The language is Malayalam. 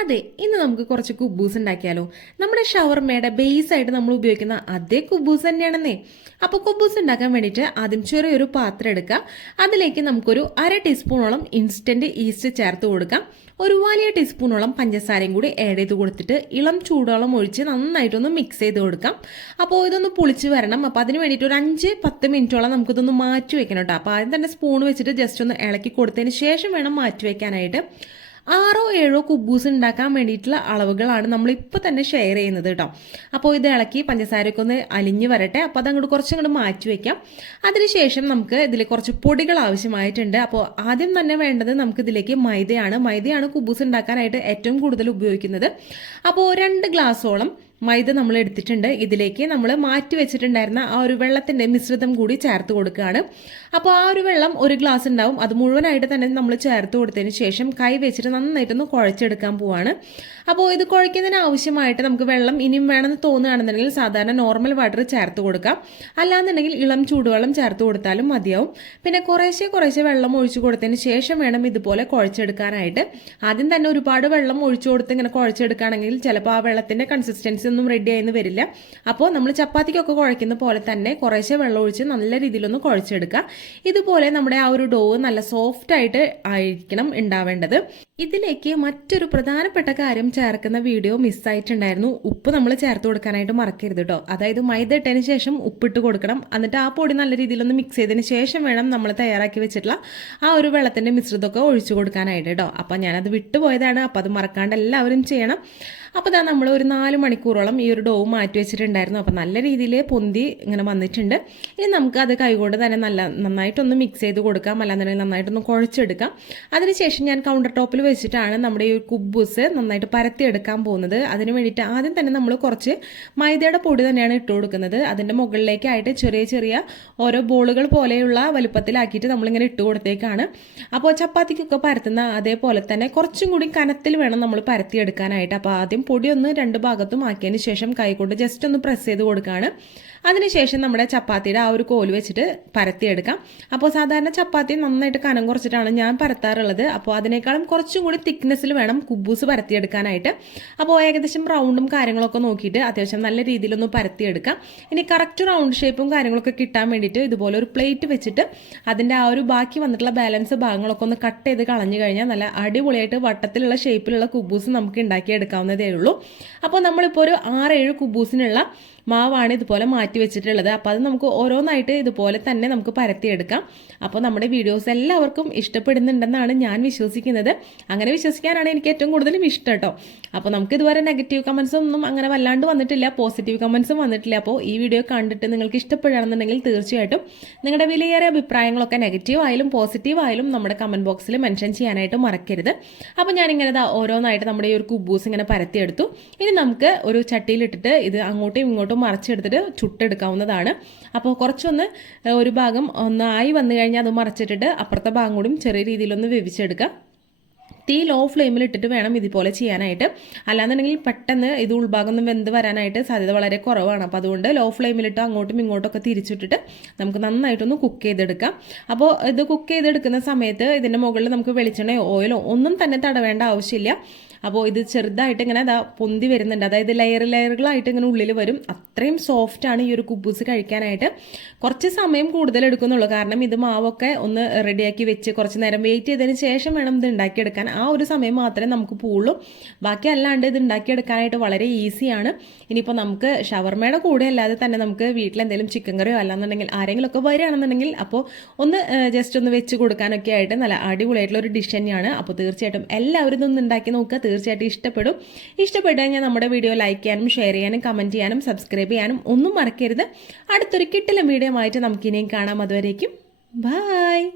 അതെ ഇന്ന് നമുക്ക് കുറച്ച് കുബൂസ് ഉണ്ടാക്കിയാലോ. നമ്മുടെ ഷവർമയുടെ ബേസ് ആയിട്ട് നമ്മൾ ഉപയോഗിക്കുന്ന അതേ കുബൂസ് തന്നെയാണെന്നേ. അപ്പോൾ കുബൂസ് ഉണ്ടാക്കാൻ വേണ്ടിയിട്ട് ആദ്യം ചെറിയൊരു പാത്രം എടുക്കുക അതിലേക്ക് നമുക്കൊരു അര ടീസ്പൂണോളം ഇൻസ്റ്റന്റ് ഈസ്റ്റ് ചേർത്ത് കൊടുക്കാം. ഒരു വലിയ ടീസ്പൂണോളം പഞ്ചസാരയും കൂടി ആഡ് ചെയ്ത് കൊടുത്തിട്ട് ഇളം ചൂടോളം ഒഴിച്ച് നന്നായിട്ടൊന്ന് മിക്സ് ചെയ്ത് കൊടുക്കാം. അപ്പോൾ ഇതൊന്ന് പുളിച്ച് വരണം. അപ്പോൾ അതിന് വേണ്ടിയിട്ട് ഒരു അഞ്ച് പത്ത് മിനിറ്റോളം നമുക്കിതൊന്ന് മാറ്റി വെക്കണം കേട്ടോ. അപ്പോൾ ആദ്യം തന്നെ സ്പൂൺ വെച്ചിട്ട് ജസ്റ്റ് ഒന്ന് ഇളക്കി കൊടുത്തതിന് ശേഷം വേണം മാറ്റി വെക്കാനായിട്ട്. ആറോ ഏഴോ കുബൂസ് ഉണ്ടാക്കാൻ വേണ്ടിയിട്ടുള്ള അളവുകളാണ് നമ്മൾ ഇപ്പോൾ തന്നെ ഷെയർ ചെയ്യുന്നത് കേട്ടോ അപ്പോൾ ഇത് ഇളക്കി പഞ്ചസാരയൊക്കെ ഒന്ന് അലിഞ്ഞ് വരട്ടെ. അപ്പോൾ അത് അങ്ങോട്ട് കുറച്ചും കൂടെ മാറ്റി വയ്ക്കാം അതിനുശേഷം നമുക്ക് ഇതിൽ കുറച്ച് പൊടികൾ ആവശ്യമായിട്ടുണ്ട്. അപ്പോൾ ആദ്യം തന്നെ വേണ്ടത് നമുക്ക് ഇതിലേക്ക് മൈദയാണ്. മൈദയാണ് കുബൂസ് ഉണ്ടാക്കാനായിട്ട് ഏറ്റവും കൂടുതൽ ഉപയോഗിക്കുന്നത്. അപ്പോൾ രണ്ട് ഗ്ലാസോളം മൈദ നമ്മൾ എടുത്തിട്ടുണ്ട്. ഇതിലേക്ക് നമ്മൾ മാറ്റി വെച്ചിട്ടുണ്ടായിരുന്ന ആ ഒരു വെള്ളത്തിന്റെ മിശ്രിതം കൂടി ചേർത്ത് കൊടുക്കുകയാണ്. അപ്പോൾ ആ ഒരു വെള്ളം ഒരു ഗ്ലാസ് ഉണ്ടാവും. അത് മുഴുവനായിട്ട് തന്നെ നമ്മൾ ചേർത്ത് കൊടുത്തതിന് ശേഷം കൈ വെച്ചിട്ട് നന്നായിട്ടൊന്ന് കുഴച്ചെടുക്കാൻ പോവാണ്. അപ്പോൾ ഇത് കുഴയ്ക്കുന്നതിന് ആവശ്യമായിട്ട് നമുക്ക് വെള്ളം ഇനിയും വേണമെന്ന് തോന്നുകയാണെന്നുണ്ടെങ്കിൽ സാധാരണ നോർമൽ വാട്ടർ ചേർത്ത് കൊടുക്കാം. അല്ലാന്നുണ്ടെങ്കിൽ ഇളം ചൂടുവെള്ളം ചേർത്ത് കൊടുത്താലും മതിയാവും. പിന്നെ കുറേശ്ശെ കുറേശ്ശെ വെള്ളം ഒഴിച്ചു കൊടുത്തതിന് ശേഷം വേണം ഇതുപോലെ കുഴച്ചെടുക്കാനായിട്ട്. ആദ്യം തന്നെ ഒരുപാട് വെള്ളം ഒഴിച്ചു കൊടുത്ത് ഇങ്ങനെ കുഴച്ചെടുക്കുകയാണെങ്കിൽ ചിലപ്പോൾ ആ വെള്ളത്തിന്റെ കൺസിസ്റ്റൻസി ഒന്നും റെഡി ആയിരുന്നു വരില്ല. അപ്പോൾ നമ്മൾ ചപ്പാത്തിക്കൊക്കെ കുഴയ്ക്കുന്ന പോലെ തന്നെ കുറേശ്ശെ വെള്ളം ഒഴിച്ച് നല്ല രീതിയിലൊന്ന് കുഴച്ചെടുക്കുക. ഇതുപോലെ നമ്മുടെ ആ ഒരു ഡോ നല്ല സോഫ്റ്റ് ആയിട്ട് ആയിരിക്കണം ഉണ്ടാവേണ്ടത്. ഇതിലേക്ക് മറ്റൊരു പ്രധാനപ്പെട്ട കാര്യം ചേർക്കുന്ന വീഡിയോ മിസ്സായിട്ടുണ്ടായിരുന്നു ഉപ്പ് നമ്മൾ ചേർത്ത് കൊടുക്കാനായിട്ട് മറക്കരുത് കേട്ടോ അതായത് മൈദ ഇട്ടതിന് ശേഷം ഉപ്പിട്ട് കൊടുക്കണം. എന്നിട്ട് ആ പൊടി നല്ല രീതിയിലൊന്ന് മിക്സ് ചെയ്തതിന് ശേഷം വേണം നമ്മൾ തയ്യാറാക്കി വെച്ചിട്ടുള്ള ആ ഒരു വെള്ളത്തിന്റെ മിശ്രിതമൊക്കെ ഒഴിച്ചു കൊടുക്കാനായിട്ട് കേട്ടോ അപ്പം ഞാനത് വിട്ടുപോയതാണ്. അപ്പം അത് മറക്കാണ്ട് എല്ലാവരും ചെയ്യണം. അപ്പോൾ ഇതാ നമ്മൾ ഒരു നാല് മണിക്കൂറോളം ഈ ഒരു ഡോ മാറ്റി വെച്ചിട്ടുണ്ടായിരുന്നു. അപ്പോൾ നല്ല രീതിയിൽ പൊന്തി ഇങ്ങനെ വന്നിട്ടുണ്ട്. ഇനി നമുക്ക് അത് കൈകൊണ്ട് തന്നെ നല്ല നന്നായിട്ടൊന്ന് മിക്സ് ചെയ്ത് കൊടുക്കാം. അല്ലാന്നുണ്ടെങ്കിൽ നന്നായിട്ടൊന്ന് കുഴച്ചെടുക്കാം. അതിനുശേഷം ഞാൻ കൗണ്ടർ ടോപ്പിൽ വെച്ചിട്ടാണ് നമ്മുടെ ഈ കുബ്ബൂസ് നന്നായിട്ട് പരത്തിയെടുക്കാൻ പോകുന്നത്. അതിന് വേണ്ടിയിട്ട് ആദ്യം തന്നെ നമ്മൾ കുറച്ച് മൈദയുടെ പൊടി തന്നെയാണ് ഇട്ട് കൊടുക്കുന്നത്. അതിന്റെ മുകളിലേക്കായിട്ട് ചെറിയ ചെറിയ ഓരോ ബോളുകൾ പോലെയുള്ള വലുപ്പത്തിലാക്കിയിട്ട് നമ്മളിങ്ങനെ ഇട്ട് കൊടുത്തേക്കാണ്. അപ്പോൾ ചപ്പാത്തിക്കൊക്കെ പരത്തുന്ന അതേപോലെ തന്നെ കുറച്ചും കൂടി കനത്തിൽ വേണം നമ്മൾ പരത്തിയെടുക്കാനായിട്ട്. അപ്പോൾ ആദ്യം പൊടി ഒന്ന് രണ്ട് ഭാഗത്തും ആക്കിയതിന് ശേഷം കൈകൊണ്ട് ജസ്റ്റ് ഒന്ന് പ്രസ് ചെയ്ത് കൊടുക്കുകയാണ് അതിനുശേഷം നമ്മുടെ ചപ്പാത്തിയുടെ ആ ഒരു കോൽ വെച്ചിട്ട് പരത്തിയെടുക്കാം. അപ്പോൾ സാധാരണ ചപ്പാത്തി നന്നായിട്ട് കനം കുറച്ചിട്ടാണ് ഞാൻ പരത്താറുള്ളത്. അപ്പോൾ അതിനേക്കാളും കുറച്ചും കൂടി തിക്നെസ്സിൽ വേണം കുബൂസ് പരത്തിയെടുക്കാനായിട്ട്. അപ്പോൾ ഏകദേശം റൗണ്ടും കാര്യങ്ങളൊക്കെ നോക്കിയിട്ട് അത്യാവശ്യം നല്ല രീതിയിലൊന്ന് പരത്തിയെടുക്കാം. ഇനി കറക്റ്റ് റൗണ്ട് ഷേപ്പും കാര്യങ്ങളൊക്കെ കിട്ടാൻ വേണ്ടിയിട്ട് ഇതുപോലെ ഒരു പ്ലേറ്റ് വെച്ചിട്ട് അതിന്റെ ആ ഒരു ബാക്കി വന്നിട്ടുള്ള ബാലൻസ് ഭാഗങ്ങളൊക്കെ ഒന്ന് കട്ട് ചെയ്ത് കളഞ്ഞു കഴിഞ്ഞാൽ നല്ല അടിപൊളിയായിട്ട് വട്ടത്തിലുള്ള ഷേപ്പിലുള്ള കുബൂസ് നമുക്ക് ഉണ്ടാക്കിയെടുക്കാവുന്നതേ ഉള്ളൂ. അപ്പോൾ നമ്മളിപ്പോൾ ഒരു ആറേഴ് കുബൂസിനുള്ള മാവാണ് ഇതുപോലെ മാറ്റി വെച്ചിട്ടുള്ളത്. അപ്പോൾ അത് നമുക്ക് ഓരോന്നായിട്ട് ഇതുപോലെ തന്നെ നമുക്ക് പരത്തിയെടുക്കാം. അപ്പോൾ നമ്മുടെ വീഡിയോസ് എല്ലാവർക്കും ഇഷ്ടപ്പെടുന്നുണ്ടെന്നാണ് ഞാൻ വിശ്വസിക്കുന്നത്. അങ്ങനെ വിശ്വസിക്കാനാണ് എനിക്ക് ഏറ്റവും കൂടുതലും ഇഷ്ടം കേട്ടോ. അപ്പോൾ നമുക്ക് ഇതുവരെ നെഗറ്റീവ് കമൻസ് ഒന്നും അങ്ങനെ വല്ലാണ്ട് വന്നിട്ടില്ല. പോസിറ്റീവ് കമൻസും വന്നിട്ടില്ല. അപ്പോൾ ഈ വീഡിയോ കണ്ടിട്ട് നിങ്ങൾക്ക് ഇഷ്ടപ്പെടുകയാണെന്നുണ്ടെങ്കിൽ തീർച്ചയായിട്ടും നിങ്ങളുടെ വിലയേറിയ അഭിപ്രായങ്ങളൊക്കെ നെഗറ്റീവ് ആയാലും പോസിറ്റീവ് ആയാലും നമ്മുടെ കമന്റ് ബോക്സിൽ മെൻഷൻ ചെയ്യാനായിട്ട് മറക്കരുത്. അപ്പോൾ ഞാനിങ്ങനെ ഓരോന്നായിട്ട് നമ്മുടെ ഈ ഒരു കുബൂസ് ഇങ്ങനെ പരത്തിയെടുത്തു ഇനി നമുക്ക് ഒരു ചട്ടിയിലിട്ടിട്ട് ഇത് അങ്ങോട്ടും ഇങ്ങോട്ടും മറിച്ചെടുത്തിട്ട് ചുട്ടെടുക്കാവുന്നതാണ്. അപ്പോൾ കുറച്ചൊന്ന് ഒരു ഭാഗം ഒന്നായി വന്നു കഴിഞ്ഞാൽ അത് മറച്ചിട്ടിട്ട് അപ്പുറത്തെ ഭാഗം കൂടിയും ചെറിയ രീതിയിലൊന്ന് വേവിച്ചെടുക്കാം. തീ ലോ ഫ്ലെയിമിൽ ഇട്ടിട്ട് വേണം ഇതുപോലെ ചെയ്യാനായിട്ട്. അല്ലാന്നുണ്ടെങ്കിൽ പെട്ടെന്ന് ഇത് ഉൾഭാഗം ഒന്നും വെന്ത് വരാനായിട്ട് സാധ്യത വളരെ കുറവാണ്. അപ്പോൾ അതുകൊണ്ട് ലോ ഫ്ലെയിമിലിട്ട് അങ്ങോട്ടും ഇങ്ങോട്ടൊക്കെ തിരിച്ചിട്ടിട്ട് നമുക്ക് നന്നായിട്ടൊന്ന് കുക്ക് ചെയ്തെടുക്കാം. അപ്പോൾ ഇത് കുക്ക് ചെയ്തെടുക്കുന്ന സമയത്ത് ഇതിന്റെ മുകളിൽ നമുക്ക് വെളിച്ചെണ്ണയോ ഓയിലോ ഒന്നും തന്നെ തടവേണ്ട ആവശ്യമില്ല. അപ്പോൾ ഇത് ചെറുതായിട്ട് ഇങ്ങനെ അതാ പൊന്തി വരുന്നുണ്ട്. അതായത് ലെയർ ലെയറുകളായിട്ട് ഇങ്ങനെ ഉള്ളിൽ വരും. അത്രയും സോഫ്റ്റ് ആണ് ഈ ഒരു കുബൂസ് കഴിക്കാനായിട്ട്. കുറച്ച് സമയം കൂടുതൽ എടുക്കുന്നുള്ളൂ. കാരണം ഇത് മാവൊക്കെ ഒന്ന് റെഡിയാക്കി വെച്ച് കുറച്ച് നേരം വെയിറ്റ് ചെയ്തതിന് ശേഷം വേണം ഇത് ഉണ്ടാക്കിയെടുക്കാൻ. ആ ഒരു സമയം മാത്രമേ നമുക്ക് പോവുള്ളൂ. ബാക്കി അല്ലാണ്ട് ഇത് ഉണ്ടാക്കിയെടുക്കാനായിട്ട് വളരെ ഈസിയാണ് ഇനിയിപ്പോൾ നമുക്ക് ഷവർമയുടെ കൂടെ അല്ലാതെ തന്നെ നമുക്ക് വീട്ടിലെന്തെങ്കിലും ചിക്കൻ കറിയോ അല്ലാന്നുണ്ടെങ്കിൽ ആരെങ്കിലുമൊക്കെ വരികയാണെന്നുണ്ടെങ്കിൽ അപ്പോൾ ഒന്ന് ജസ്റ്റ് ഒന്ന് വെച്ച് കൊടുക്കാനൊക്കെ ആയിട്ട് നല്ല അടിപൊളിയായിട്ടുള്ള ഒരു ഡിഷ് തന്നെയാണ്. അപ്പോൾ തീർച്ചയായിട്ടും എല്ലാവരും ഇതൊന്ന് ഉണ്ടാക്കി നോക്കുക. തീർച്ചയായിട്ടും ഇഷ്ടപ്പെടും. ഇഷ്ടപ്പെട്ടു കഴിഞ്ഞാൽ നമ്മുടെ വീഡിയോ ലൈക്ക് ചെയ്യാനും ഷെയർ ചെയ്യാനും കമന്റ് ചെയ്യാനും സബ്സ്ക്രൈബ് ചെയ്യാനും ഒന്നും മറക്കരുത്. അടുത്തൊരു കിട്ടിലും വീഡിയോ ആയിട്ട് നമുക്കിനിയും കാണാം. അതുവരേക്കും ബായ്